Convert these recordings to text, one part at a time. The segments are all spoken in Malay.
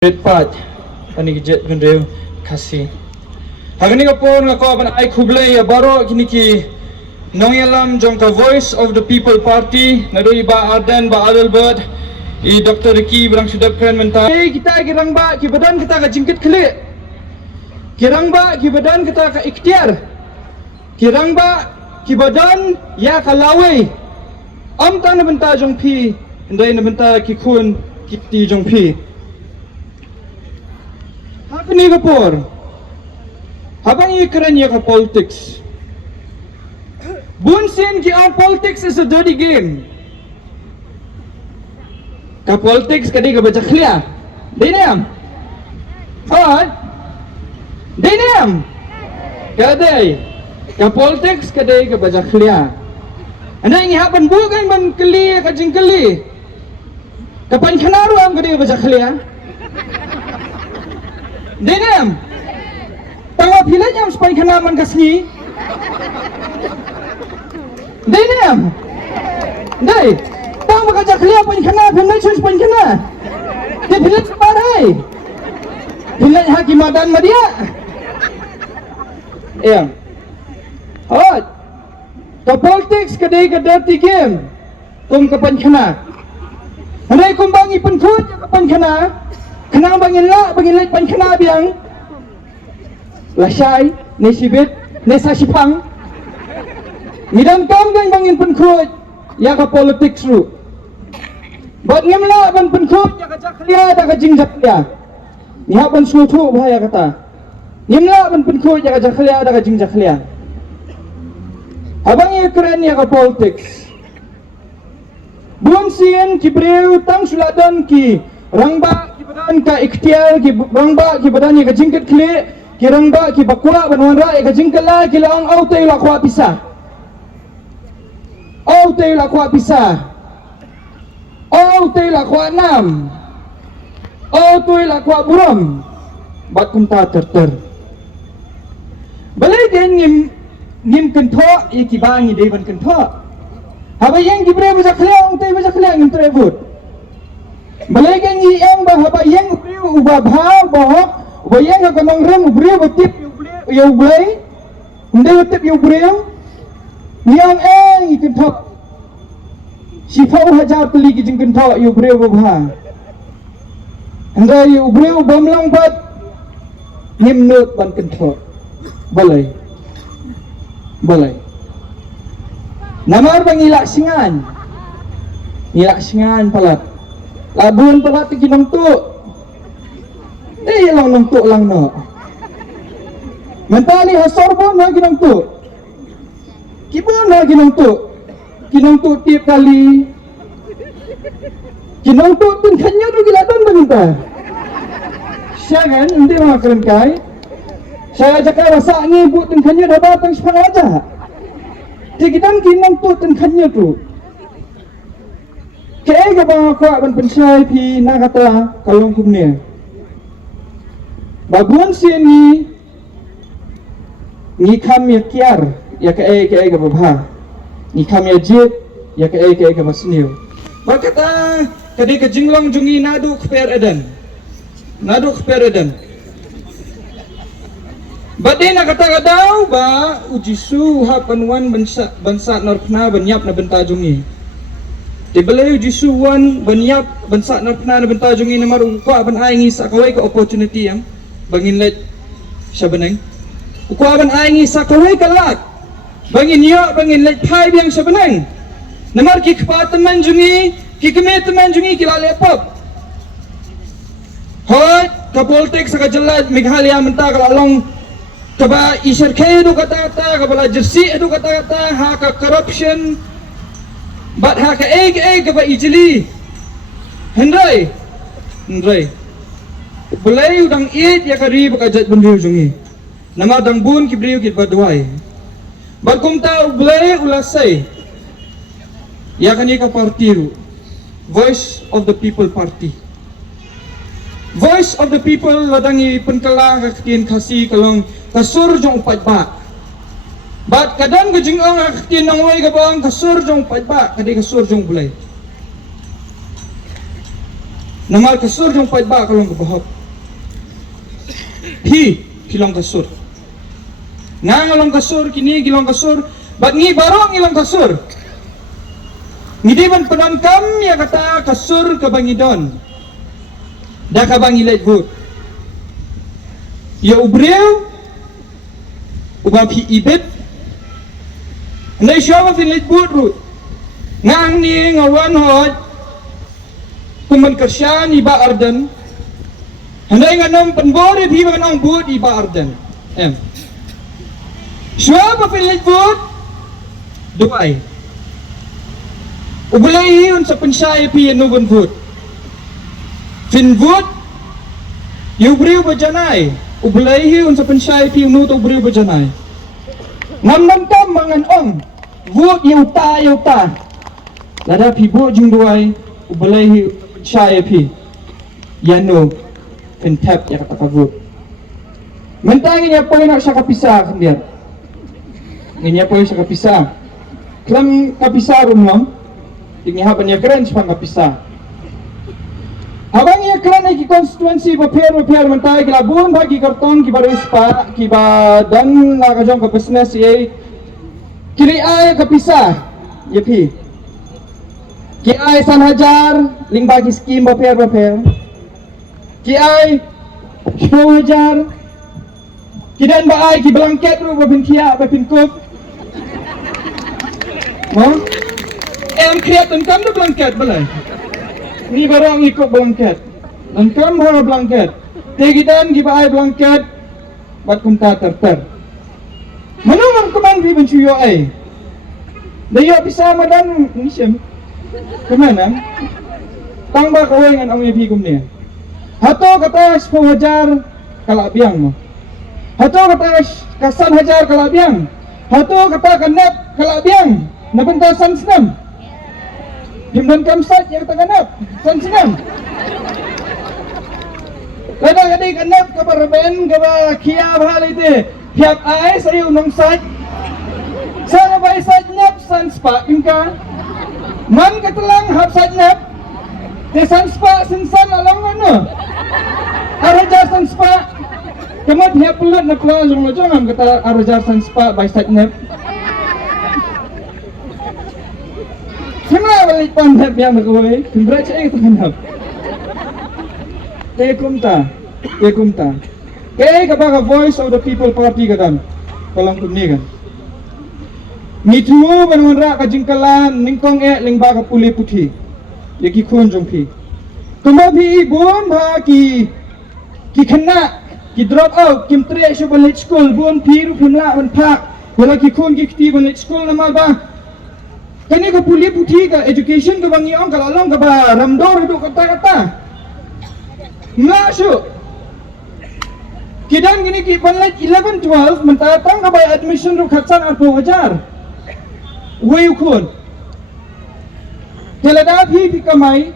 Pat pani jet gendeu kasih. Hari ni kapon ngako ban ai khublai ya baro kini ki nong ialang jong ka Voice of the People Party ngadoi ba Ardan ba Albert I Dr. Rkhie berang sudah kren mentah. Kita kirang ba ki badan kita ka jingkit klik. Kirang ba ki badan kita ka ikhtiar. Kirang ba ki badan ya ka lawai. Tan benta jong pi ndai na benta ki khun ki ti jong pi. Apa ni kapor? Habang ikran ya ka politics. Bunsin ki ang politics is a dirty game. Ka politics kadi ka baca khlia. Dinam. Ha? Dinam. Kadai. Ka politics kadi ka baca khlia. Andai ni hapan bukan ban keli ka jingkeli. Kapan khanaru am kadi ka baca khlia. Dinam. Tawa pilih jam supaya kenaman kasni. Dinam. Dai. Tahu bekerja kelia pun kena, pilih sus pun kena. Dia pilih separai. Pilih hakimadan media. Ya. Oh. The politics kedai ke dirty game. Kum kapan kena. Andai kumbangi penkut kapan kena. Kenang bangin lek pan kena biang lasai ni sibit ni sasipang midang kam gang bangin penkrut ya ka politics ru bat ngemla ban penkrut ya ka jaklia da ka jing jaklia ni ha ban sutu bahaya kata ngemla ban penkrut ya ka jaklia da ka jing jaklia abang ye kren ya ka politics buang sien ki breu tang suladan ki rangba badan ka ikhtiar ki rangba ki badan ka jingkat kle ki rangba ki bakwa banwan ra ka jingkat la ki lang au te la kwa pisa au te la kwa pisa au te la kwa nam au te la kwa buram bat kumta terter balai den ngim kentho ki bangi devan kentho habayang ki bre baja khle au te baja khle ngim trebut balai kan yang bahaba yang ubah bhau bohok bayang ka nong rem ubriu betip yu blai ndai betip yu briu yang ikin thok sifau hajar teli ki jingkin thok yu briu bha ndai yu briu bamlang bat nimnut ban kin thok balai namar bang ilak singan palat labuan pala ti kinong tu. Lang nong tu lang no. Mentali hasorbo na kinong tu. Kibo na kinong tu. Kinong tu tiap kali. Kinong tu tin kanya tu gilatan ba minta. Siya kan hindi mga kren kay. Siya jaka rasa ni bu tin kanya dah datang sepang aja. Ti kitam kinong tu tin kanya tu. Kaya ka ba ako ban pensay pi nakata kalong kumne baguan siya ni kam ya kiar ya kaya ka ba ni kam ya jit ya kaya ka masniyo bakata kadi ka jinglong jungi nadu kper eden bade nakata daw ba ujisu hapanwan bansa norpna banyap na benta jungi di balai jisuan banyap bansa na pna na benta jungi na marung kwa ban ai ngi sa kawai ka opportunity yang bangin let siya baneng kwa ban ai ngi sa kawai ka lat bangin yo bangin let phai biang siya baneng namar ki khpatman jungi ki kmetman jungi ki lalepop hoy ka politics ka jalad Meghalaya menta ka along kaba isar khe du kata ka bala jersi du kata ha ka corruption bat ha ka ka ba ijli hendrai bulai udang it ya ka ri ba jat bundiu jungi nama dang bun ki briu ki badwai bat kumta bulai ulasai ya ka ni ka partiru Voice of the People Party Voice of the People ladangi penkala ka kin khasi kalong kasur jong paitbah bat kadang ka jingong akin nang way ka bang kasur jong paitbah kadi kasur jong bulay Namal kasur jong paitbah kalong kebahop. Kilong kasur. Ngalong kasur kini gilong kasur. Bat ngi barong ilang kasur. Ngidiban penon kam ya kata kasur kabangidon. Da kabang ilet vut. Ya ubreu ubang pi ibet. Ndai syawa fin lit vut rut. Ngang ni ngawan hoj. Kuman kersyan iba arden. Handai nganom penbore pi nganong vut iba arden. Syawa fin lit vut. Duai. Ubulay yun sa pensyaya pi nubun vut. Fin vut. Yubriw ba janay? Ubulay yun sa pensyaya pi nuto ubriw ba janay? Namnam kam mangan ong. Vut yuta. Lada pi vut jung duai. Ubulay yun sa pensyaya pi. Yanu. Fin tap ya kata ka vut. Mentangin niya po yun siya kapisa kandiyan. Ngayon po yun siya kapisa. Klam kapisa rin mo. Tingnihapan niya kren siya pang kapisa. Habang niya kren ay ki-constituency paper mentay kilabun ba ki-karton ki-baris pa ki-ba dan nakajong ka-business yay kini ay kapisa yapi ki ay 1,000 ling bagi scheme paper ki ay 10,000 kidan ba ay ki-blanket ro babintia babinkup no? Kreatin kam na blanket balay. Ni barang ikut blanket. Dan kam hara blanket. Tegidan gibaay blanket. Bat kumta ter. Manungang kumang riban suyo ay. Dayo bisa madan nisem. Kemana? Tang ba kaway ngan ang yabigom niya. Hato kata 10,000 kalabiang mo. Hato kata kasan 1,000 kalabiang. Hato kata kanap kalabiang. Nabentasan senam. Himdan kamsat yang tanganap. San senam. Lada kadi kanap kabar ben kaba kia bahal ite. Hiap ay sayo nong sat. Sana bay sat nyap san spa imka. Man katelang hap sat nyap. Te san spa sinsan alang ano. Araja san spa. Kamat hiap pulut na pelajong lojong kata araja san spa bay sat nyap. Semua balik pandap yang berkawai. Congrats saya terhadap. Kumta. Kaya kapag voice of the people party kadam. Kalang kumnigan. Nituo banwanra kajingkalan ningkong lingba puli puti. Yaki kunjong pi. Kumabi bon ba ki kena ki drop out kim tre syo balit school bon piru pimla on pak. Wala ki kun ki kti balit school namal ba. Kani ka puli puti ka education ka bangi ang kalalong ka ba ramdor do kata masuk kidan gini ki panlit 11 12 mentatang ka ba admission ro khatsan 8,000 way kun telada pi kamai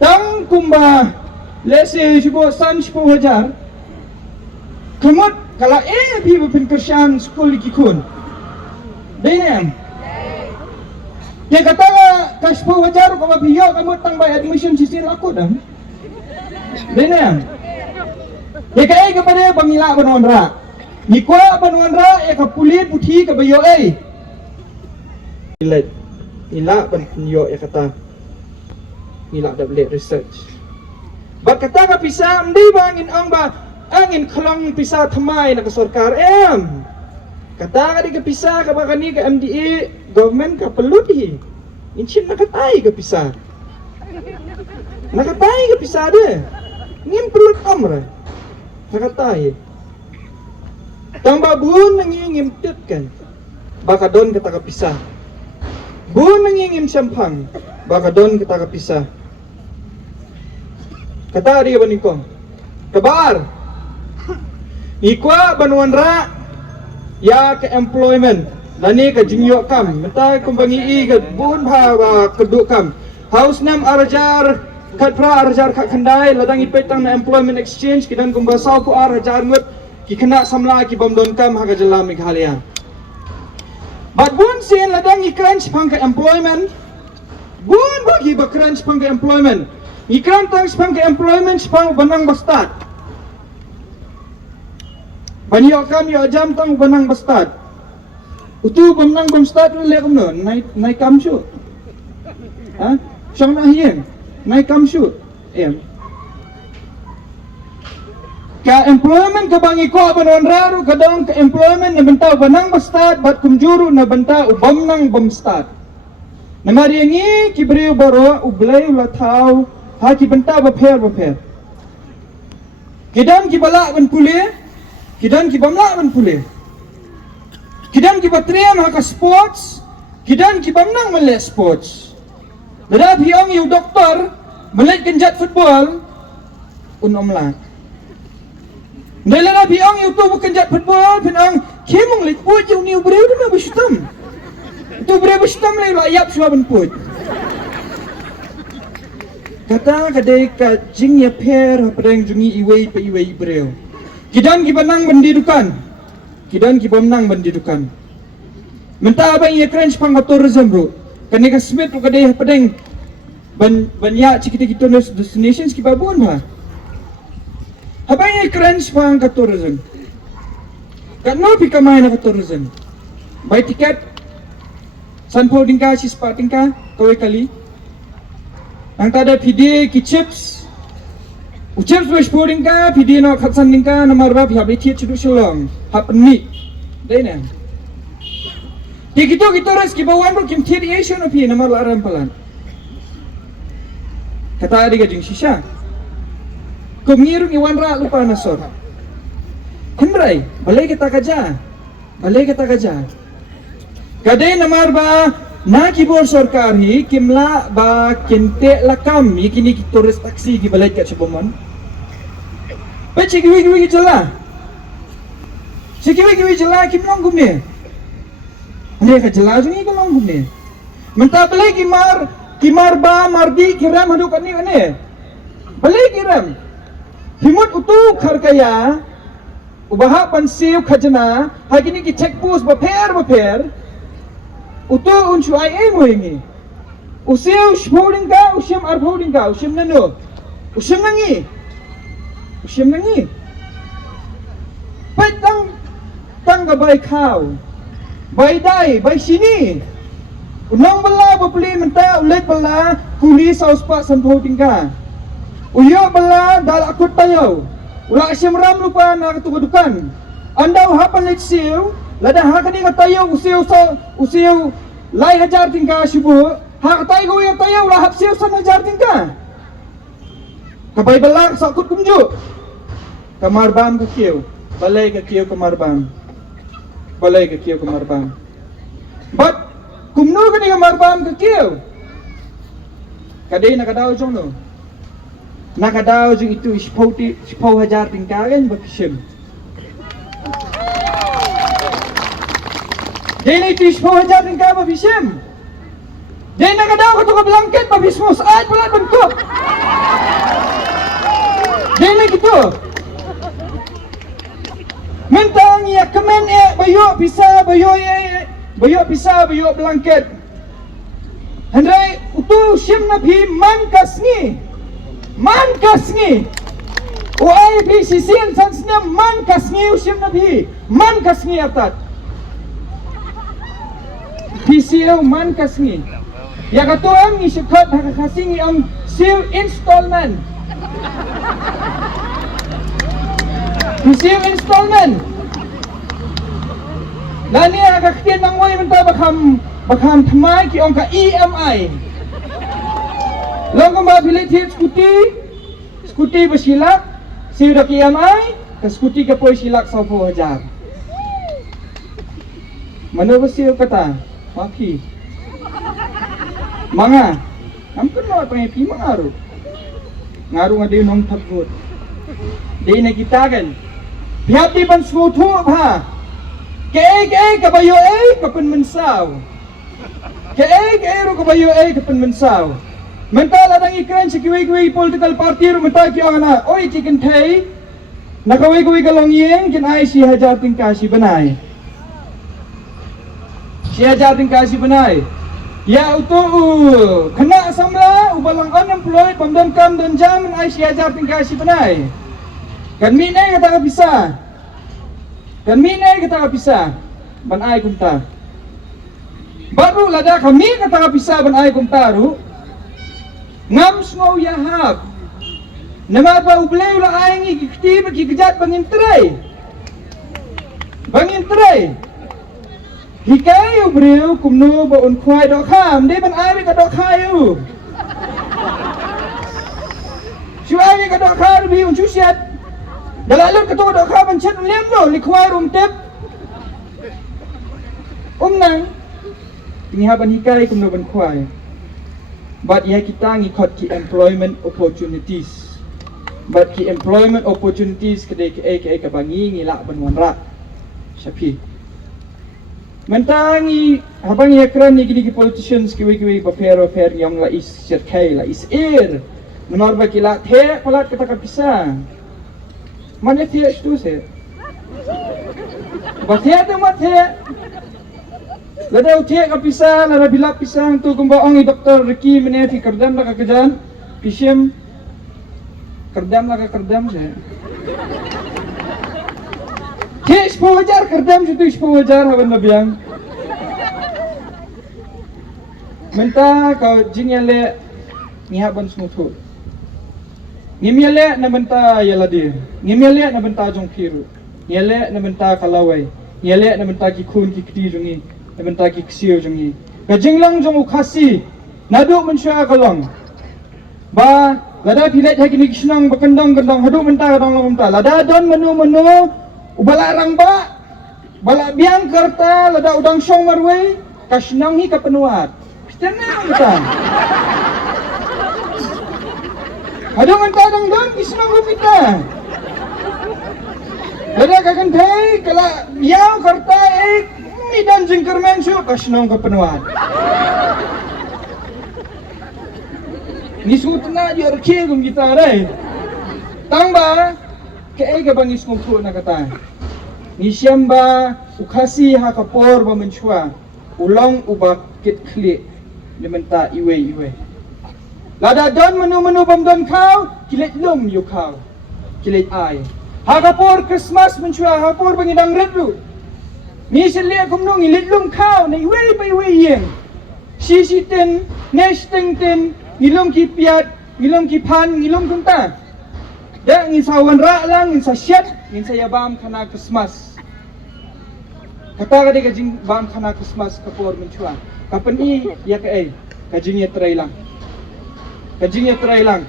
tang kumba lese sibo san 10,000 kamot kala pi pin kersan school ki kun denen. Dia kata kas 10,000 ko mabiyo kamu tang bay admission sisin lakot ah. Dene. Dia kaya kepada pangila banwanra. Nikwa banwanra kapulit puthi ka bayo ay. Ila ban yo kata. Ila double research. Ba kata ka pisa ndi bangin ang ba angin klang pisa thamai na ka sarkar kata ka di ka pisa ka ba kani ka MDA government ka peludi. Incin nakatay ka pisa. Nakatay ka pisa de. Ngim pelut amra. Nakatay. Tamba bun nangingim tut kan. Baka don kita ka pisa. Bun nangingim sampang. Baka don kita ka pisa. Kata di ba niko? Kabar. Ikwa banwanra ya ke employment lani ka jingyo kam mata kumbangi igat bun bha keduk kam house nam arajar katra arajar kha khandai ladang ipetang na employment exchange kidan kumba sau pu arajar ngut ki khana samla ki bomdon kam ha ka jala meghalaya bat bun sin ladang i crunch phang ka employment bun bagi ba crunch phang ka employment Ikram tang spang ke employment spang banang bastad. Banyak kami jam tang banang bastad. Utu banang bastad le kam no nai kam shu. Ha? Syang na hien. Nai kam shu. Ka employment ka bangi ko banon raru kadang ka employment na bentau banang bastad bat kumjuru na bentau ubamnang bamstad. Namariangi kibriu baro ublay ulatau ha ki bentau baper. Kidan ki balak ban pulih, kidan ki bamlak ban pulih. Kidan ki batriam ha ka sports, kidan ki bamnang melek sports. Dadap hiong yu doktor melek kenjat football unomlak. Nela biang itu bukan jat football, penang kemung lek put jauh ni ubreu tu mah berstam. Itu ubreu berstam lek lah yap semua benput. Kata kadai ka jing ya per pedang jungi iwei pe iwei ubreu. Kidan ki banang bendidukan. Kidan ki banang bendidukan. Mentah abang ya kren sepang tourism bro. Kani ka smith tu kadai pedang banyak cikita-kita destinations ki babun bah. Habang keren sepang ka tourism. Kat no pi kamay na ka tourism. Buy ticket. San po din ka, si spotting ka, kaway kali. Ang tada pidi ki chips. U chips wish po din ka, pidi no katsan din ka, na marba pi habli tiet chuduk shulong. Hapen meat. Day na. Di gitu res ki bawan bro kim tiet Asian no pi na marla aram palan. Kata adiga jing shisha. Kumirong iwan ra lupa na sor. Hemray, balay kita kaja. Balay kita kaja. Kadai namar ba na kibor sarkar hi kimla ba kinte lakam ikini ki tourist taxi ki balay ka chuboman. Ba chikiwi jala. Chikiwi jala kimlong gumne. Ane ka jala jungi kimlong gumne. Menta balay kimar ba mardi kiram hadu kani ane. Balay kiram. Himut utu kharkaya ubaha pansiu khajna hagini ki check post baper utu unchu ai moingi usiu shpoding ka usim arbhoding ka usim nano usim nangi pai tang ga bai khau bai dai bai sini unang bala bapli menta ulet bala kuli sauspa sanbhoding ka uyo bala dal akut tayo. Ula asyam ram lupa na katugadukan. Andaw hapan letsiu, lada hakani ka tayo usiu lai hajar tingka subu. Hak tayo uya tayo ula hapsiu san hajar tingka. Kabay bala sa akut kumju. Kamarbam ka kiyo. Balay ka kiyo kamarbam. Balay ka kiyo kamarbam. But kumnu ka ni kamarbam ka kiyo. Kadai nakadaw jong no. Nakadaw jeng itu sepau hajar tingkaran berkisim. Dia itu sepau hajar tingkaran berkisim. Dia nakadaw ketuk blanket berbismus ai pelat bentuk. Dia gitu. Mentang ya kemen bayuk pisah bayuk blanket. Hendrai utu sim nabi man kasngi uai bi sisin sansnya man kasngi usim nabi man kasngi atat PCO man kasngi ya katuang isukot hakasingi ang seal installment PCO installment lani hakakitin ng way menta bakham thamai ki ang ka EMI Long kau beli tiap skuti bersilak, siu dak EMI, ke skuti ke poi silak 10,000. Mana bersiu kata, Rkhie. Manga, am kenal pengepi mengaruh. Ngaruh ngadi nong takut. Di ne kita kan. Pihak di ban skutu apa? Ke kabayo kapan mensau. Ke ro kabayo kapan mensau. Mental adang ikran sekiwi-kiwi political party ru mental ki ana oi chicken thai nakawi-kiwi kalong yeng kin ai si hajar tingka si benai Ya utu kena samla ubalang unemployed pamdan kam dan jam ai siajar tinggal si penai. Kan minai kata bisa. Kan minai kata bisa. Ban ai kumta. Baru lada kami kata bisa ban ai kumta ru. Ngam semua yahab. Nama ba ublay ula ai ngi kiti bagi kejat bangin tray. Bangin tray. Hikai ubriu kumnu ba un khwai dok kham de ban ai ka dok khai u. Chu ai ka dok khai bi un chu siat. Dalalut ka to dok kham ban chat lem lo li khwai rum tep. Nang ni ha ban hikai kumnu ban khwai. But ya kita ngikut ki employment opportunities. But ki employment opportunities kedai ke bangi ngilak ban wanra. Syapi. Mentangi habang ya kren ni gini ki politicians kiwi baper yang la is Rkhie la is air. Menor ba kila the palat kata kapisa. Mana the tu se. Ba the tu mat the. Lada the kapisa lada bila pisang tu kumbaong i Dr. Rkhie mene fi kardam la kajan. Pishim kardam la kardam se. Ke 10,000 kardam situ 10,000 haban nabiang. Menta kau jing yale ngihaban smutu. Ngimyale na menta yaladi. Ngimyale na menta jongkiru. Yale na menta kalawai. Yale na menta ki khun ki kti jongi. Na menta ki ksio jongi. Ka jinglang jong ukhasi. Nadu mensha kalong. Ba lada pilet hakini kisnang bakandang gandang hadu menta kadang menta. Lada don menu ubalarang ba. Bala biang kerta lada udang syong marwei kasnang hi kapenuat. Tenang kita. Ada mentah dang don kisnang lu kita. Ada kakan thai kala biang kerta ni dan jingker mensu kasnang kapenuat. Ni sutna di Rkhie gum kita dai. Tangba ke bang ismu tu na kata. Ni siamba ukasi ha kapor ba menchua. Ulang ubak kit klik. Dia minta iwe. Lada don menu bamdon kau, kilit lum yu kau. Kilit ai. Hagapor Christmas mencua hagapor bangidang redu. Ni selia kumnung ilit lum kau na iwe pa iwe yeng. Si ten, nesh ten, ngilum ki piat, ngilum ki pan, ngilum kunta. Da ngin sa wanra lang, ngin sa syat, ngin sa yabam kana Christmas. Kata ka di kajing bam kana Christmas kapor mencua. Kapan ni ya ke kajingnya try lang. Kajingnya try lang.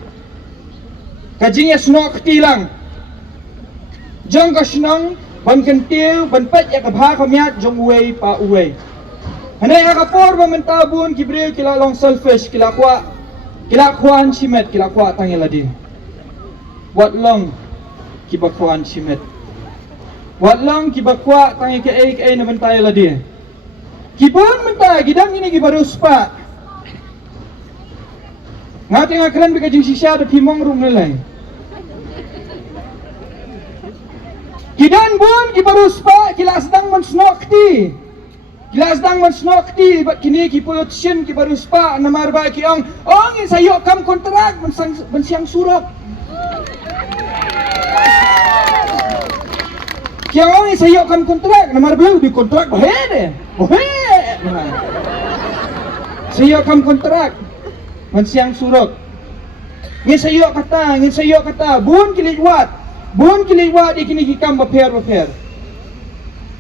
Kajingnya snok tilang. Jong ka snong ban kentil ban pet ya ka bha kamiat jong uwei pa uwei. Hanay ka por ba mentabun kibril kila long selfish kila kwan chimet kila kwa tangiladi. Wat long kibakwan chimet. Wat long kibakwa tangi ke na bantay ladi. Kipun mentah, gidang ini baru spa. Ngati ngakran bika jing sisya ada timong rum nilai. Kidan bun baru spa, kila sedang mensnokti. Kila sedang mensnokti, bat kini ki politician baru spa namar ba ki ong in sayok kam kontrak mensiang surok. Ki ong in sayok kam kontrak namar ba di kontrak bahede. Saya kam kontrak mensiang surok. Ngin sayo kata bun kiliwat ikini kikam baper.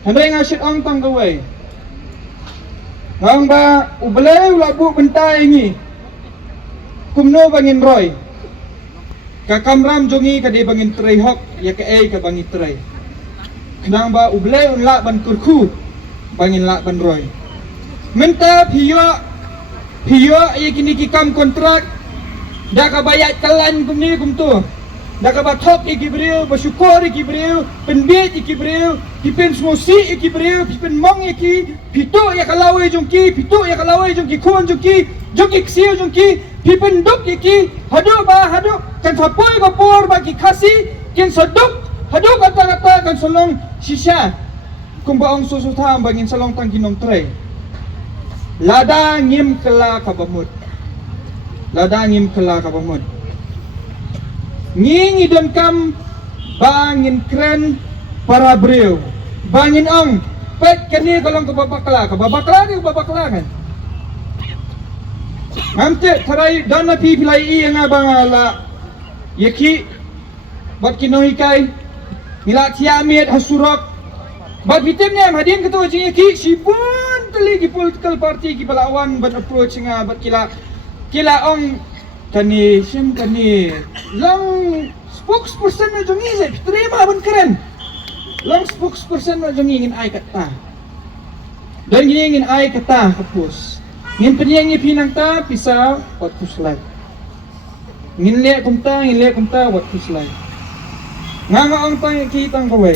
Handai ngasyit ang tanggawai. Ngang ba ubalay labu bentai ini. Kumno bangin roy. Kakamram jongi kadi bangin tray hok ya ka bangin tray. Kenang ba ubalay unla ban kurku bangin la ban roy. Menta piyo ikini kikam kontrak da ka bayat kalan kumni kumtu. Da ka batok ikibril, basyukor ikibril, penbit ikibril, pipen smosi ikibril, pipen mong iki, pito ya kalawai jongki, pito ya kalawai jongki kuan jongki, jongki ksiu jongki, pipen duk iki, hadu kan sapoy kapor bagi kasi, kin saduk, hadu kata kan solong sisya. Kung baong susutang bangin salong tangginong tray. lada ngim kela kabamut. Lada ngim kela kabamut. Nging idem kam bangin kren para breu. Bangin ong pet kani kolong kababakla kan. Ngamte tarai dana pi pilai I nga bangala yaki bat kinohikai mila tiamit hasurok bat bitemnya hadin ketua jing yaki sibun tali di political party ki balawan bat approach nga bat kila ong kani sim kani lang spokesperson na jongi ze terima ban keren lang spokesperson na jongi ingin ai kata dan gini ingin ai kata kapus ngin penyang pinang ta pisa wat kuslai ngin le kumta wat kuslai nganga ang tang kitang kawai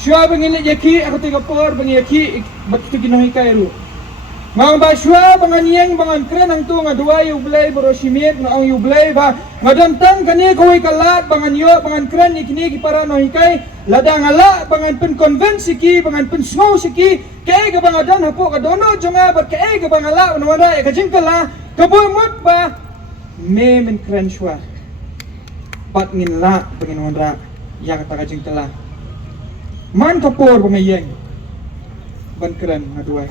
syua bangin le yaki aku tiga por bang yaki bat tu kinohi kairu ngang ba syua bangan yang bangan kren ang tu nga dua yu blay borosimit nga ang yu blay ba ngadantang kani kawai kalat bangan yo bangan kren ikini ki para no hikai lada ngala bangan pen konvensi ki bangan pen snow siki kay ga bangadan hapo ka dono jonga bat kay ga bangala unwara ka jingkala kabumut ba me men kren syua pat ngin la bangin wandra ya kata ka jingkala man kapor bangayeng ban kren ngaduai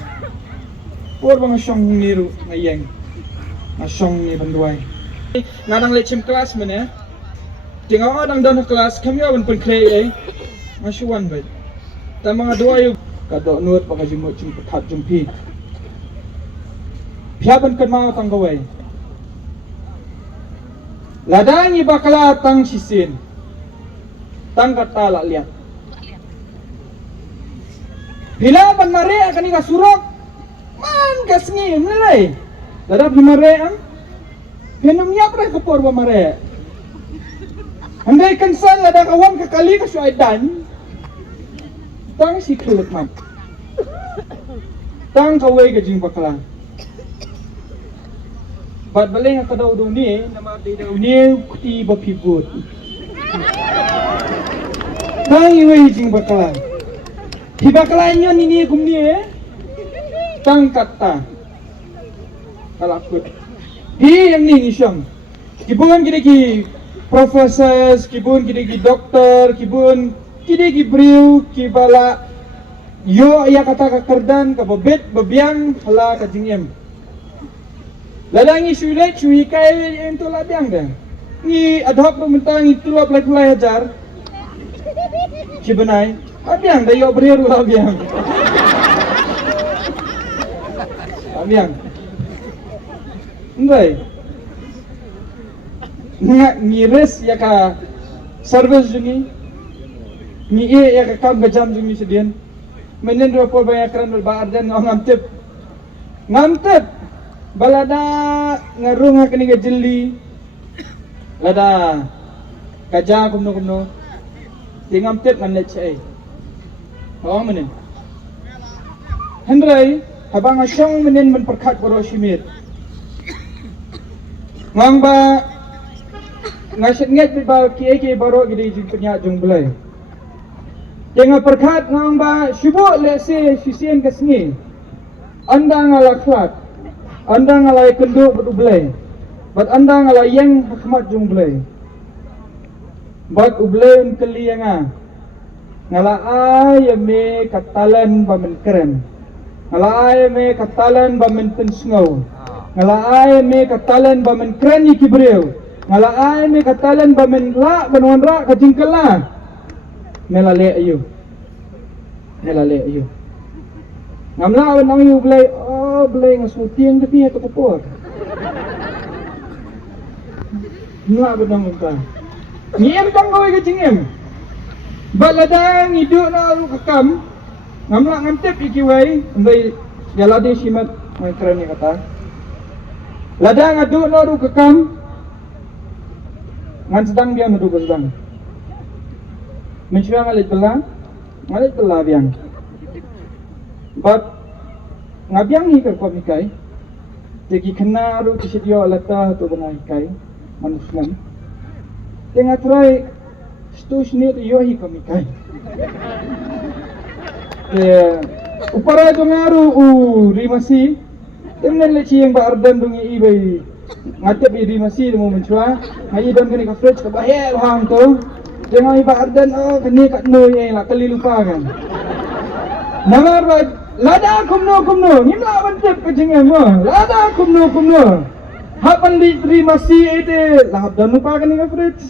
por bang syong niru ngayeng na syong ni banduai ngadang lecim kelas mana tinggal orang dan kelas kami awan pen kre masuan baik ta mga duai kadok nut pakai jemut cing pekat jumpi piaban kan mau tang gawai ladangi bakala tang sisin tang kata lak lihat bila ban mare akan ingat surok man kasngi nilai lada bimare ang penum nya pre kapor ba mare andai kansan lada kawan kekali ka suaidan tang si kulit mam tang kawai ka jing bakala bat baleng ka daw ni nama daw ni kuti ba pibut tang iwe jing bakala hibakala nyo ni kumni tang kata kalakut di yang ni isyam kibun ki professors kibun ki doktor kibun ki briu kibala yo ya kata ka kerdan ka babet babiang hala ka jingem ladangi sulit cui kai ento labiang dah ni adhok pementang itu apply hajar cibenai abiang dah yo briu labiang abiang Ndai ngiris ya ka service jungi ni ya ka kam gajam jungi sedian menen ro por banyak kran ba ardan ngamtep balada ngarung kini ga jilli lada kaja kumno tingamtep ngan chai oh menen hendrai habang asyong menen men perkat borosimit ngang ba ngasit nget ba ki baro gidi jing penya jung belai jangan perkat ngang ba syubu lese sisien kesni anda ngalaklat anda ngalai kenduk betu belai bat anda ngalai yang hikmat jung belai bat ublen keli yang ngala ay me katalan ba men keren ngala ay me katalan ba men pensngo ngalaay me katalan ba men kren ni kibreu ngalaay me katalan ba men la banwanra ka jingkala melale ayu ngamla awan ang yu blay ngasuting tapi ato kapor ngla ba nang ta ngiem tang goy ka jingem baladang idu na ru kakam ngamla ngantep ikiwai ndai yalade simat may kren ni kata ladang adu noru kekam ngan sedang dia medu sedang mencuang alit bela biang but ngabiang hi ka komikai tegi kena ru kisidio alata to bangai kai manusnan tenga try stus ni yo hi komikai upara jongaru rimasi Temnen le cieng ba ardan dungi ibai ngatep iri masih mau mencua ngai don kini ka fridge ka bahel hang tu jangan iba ardan oh kini kat no yang lah kali lupa kan namar ba lada kumno ngimla bantep ka jengem mo lada kumno hapan iri masih ite lah dan lupa kini ka fridge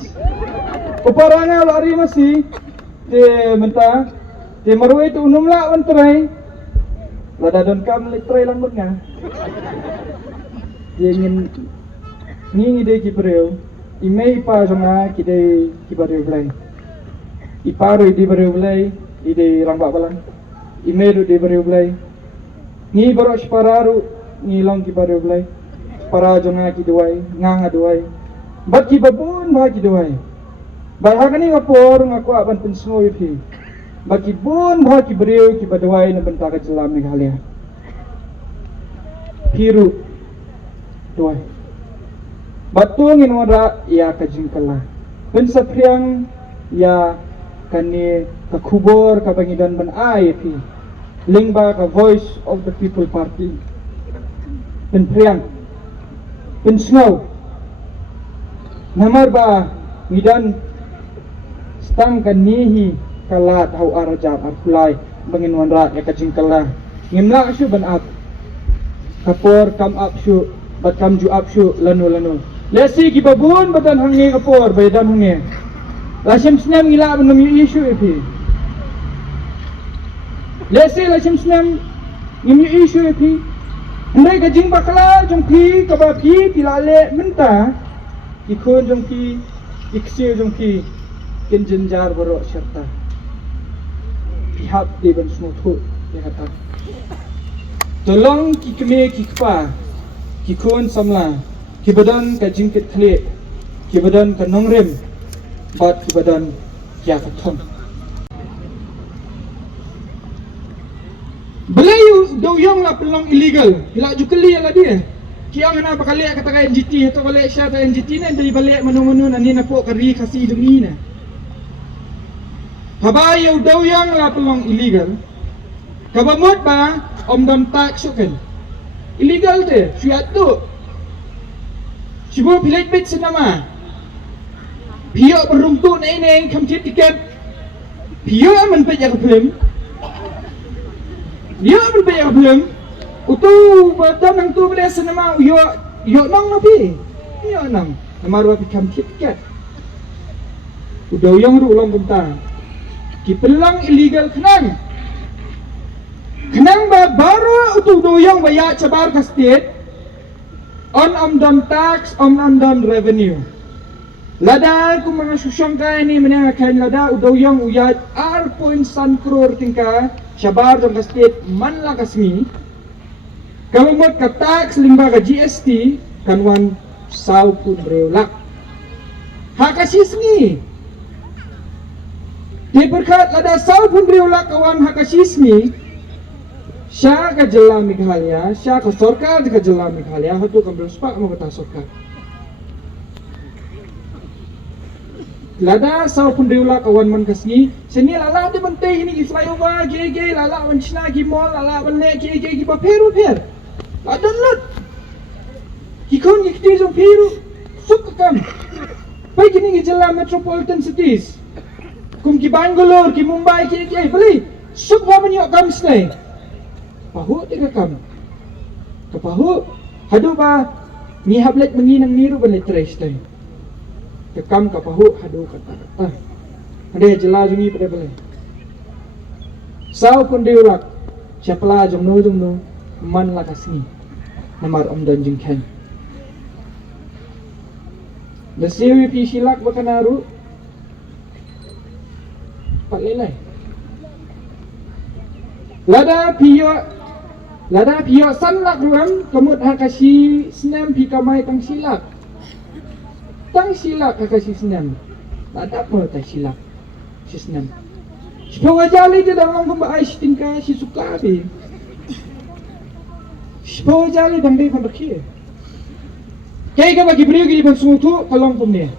uparanga lari masih te menta te maru itu unumla bantrai lada don kam litrai lambut nga dia ingin ni ide ki breu imei pa jonga ki de ki breu blai iparu di breu blai ide rambak balang imei du di breu blai ni baru separaru ni long ki breu blai para jonga ki duai nganga duai bat ki babun ba ki duai ba hakani ngapor ngaku aban pensoi fi bagi bun ba ki breu ki baduai na bentaka jelam ni halia piru duai Batung in wara ya kajingkala. Pensapriang ya kani kakubor kabangidan ban IAP. Lingba ka Voice of the People Party. Penpriang. Pensngaw. Namar ba ngidan stang kanihi kalat hau arajab arkulai bangin wara ya kajingkala. Ngimla syu ban up. Kapor come up syu bat come ju up syu lanu. Lesi ki babun badan hangi kapor badan hangi. Lasim senam gila benam isu ipi. Lesi lasim senam ngim isu ipi. Ndai kajing bakala jong pi kabapi pilale menta. Ikon jong pi iksir jong pi kenjenjar baro serta. Pihak di ban smutu ya kata. Tolong ki keme ki kpa ki kon samla ki badan ka jingkit khle ki badan ka nongrem bat ki badan ya ka thong belayu do yong la pelong illegal ila jukeli ala dia ki ang na bakale kata ka NGT to balik sya ta NGT na dari balik manu na ni na po kari kasi dungi na habayo do yong la pelong illegal kabamot ba omdam tak sukan illegal te syat tu Sibo pilih bit senama. Pio beruntung na ini kam tiket. Pio aman pejak film. Dia aman pejak film. Utu badan nang tu pada senama yo nang nabi. Yo nang. Namaru api kam tiket. Udah yang ulang bentang. Ki pelang illegal kenang. Kenang ba baru utu doyang baya cabar ka state. On tax, on revenue. Lada kung mga susyong kaya ni manakain lada udawyang uyad R.san crore tingka syabar jong kastit man la kasmi. Kamamot ka tax limba ka GST kanwan saw pun breulak. Hakasismi. Di berkat lada saw pun breulak kawan hakasismi. Sya ka jela Meghalaya, sya ka sorkar ka jela Meghalaya, hatu ka beruspak mo kata sorkar. Lada saw pun diula kawan man kasni, sini lala di bantay ini ki flyover, gay lala wan china ki mall, lala wan le gay ki paperu per. Ladan lat. Ki kon ki tizong peru, suk kam. Pai kini ki jela metropolitan cities. Kum ki Bangalore, ki Mumbai, ki beli. Suk wa man yo kam stay. Pahu tiga kam. Kepahu hadu ba ni hablet menginang niru ban letres tay. Kekam kepahu hadu kata. Ade jela jungi pada bele. Saw pun diulak. Siapla jong no man la kasni. Namar dan jing ken. The VPP silak bakanaru. Pak lelai. Lada pio sanlak ruang kemut hakashi senam pi kamai tang silak. Tang silak hakashi senam. Lada apa tang silak? Si senam. Sipawa jali dia dalam kumba ais tingka si suka be. Sipawa jali dang dei pan Rkhie. Kaya ka bagi beliau gini ban sungutu kalong pumne.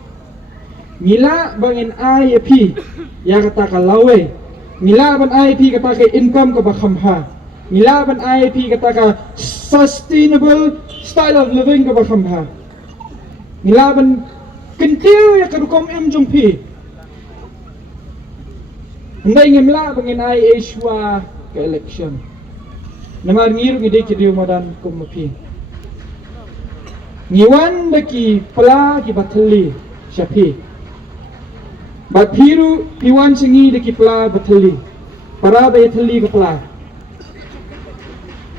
Mila bangin IAP ya kata kalawai. Mila ban IAP kata ke income ka bakhamha. Nilaban IP kata ka sustainable style of living ka bakam ha. Nilaban kentil ya kadukom jong pi. Hindi ngimla bangin ay Asia ka election. Namar ngiro ngide kidiyo madan kumapi. Ngiwan daki pala ki batali syapi. Bathiru iwan singi daki pala batali. Para batali ka pala.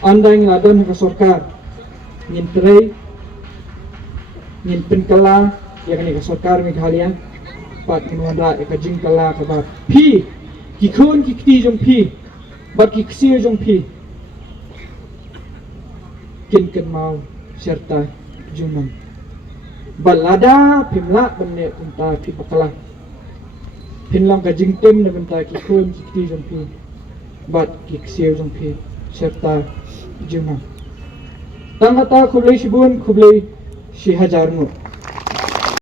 Andai ngadan ka sorkar. Ngin tray ngin penkala ya kan ka sorkar mi halian. Pat inwanda ka jing kala ka ba. Pi ki khon ki kti jong pi. Bat ki ksir jong pi. Kin mau serta junam balada pimla benne punta pi bakala pinlang ka jingtem na benta ki khon ki kti jong pi bat ki ksir jong pi serta junam tangata khublei shibun khublei 6000 no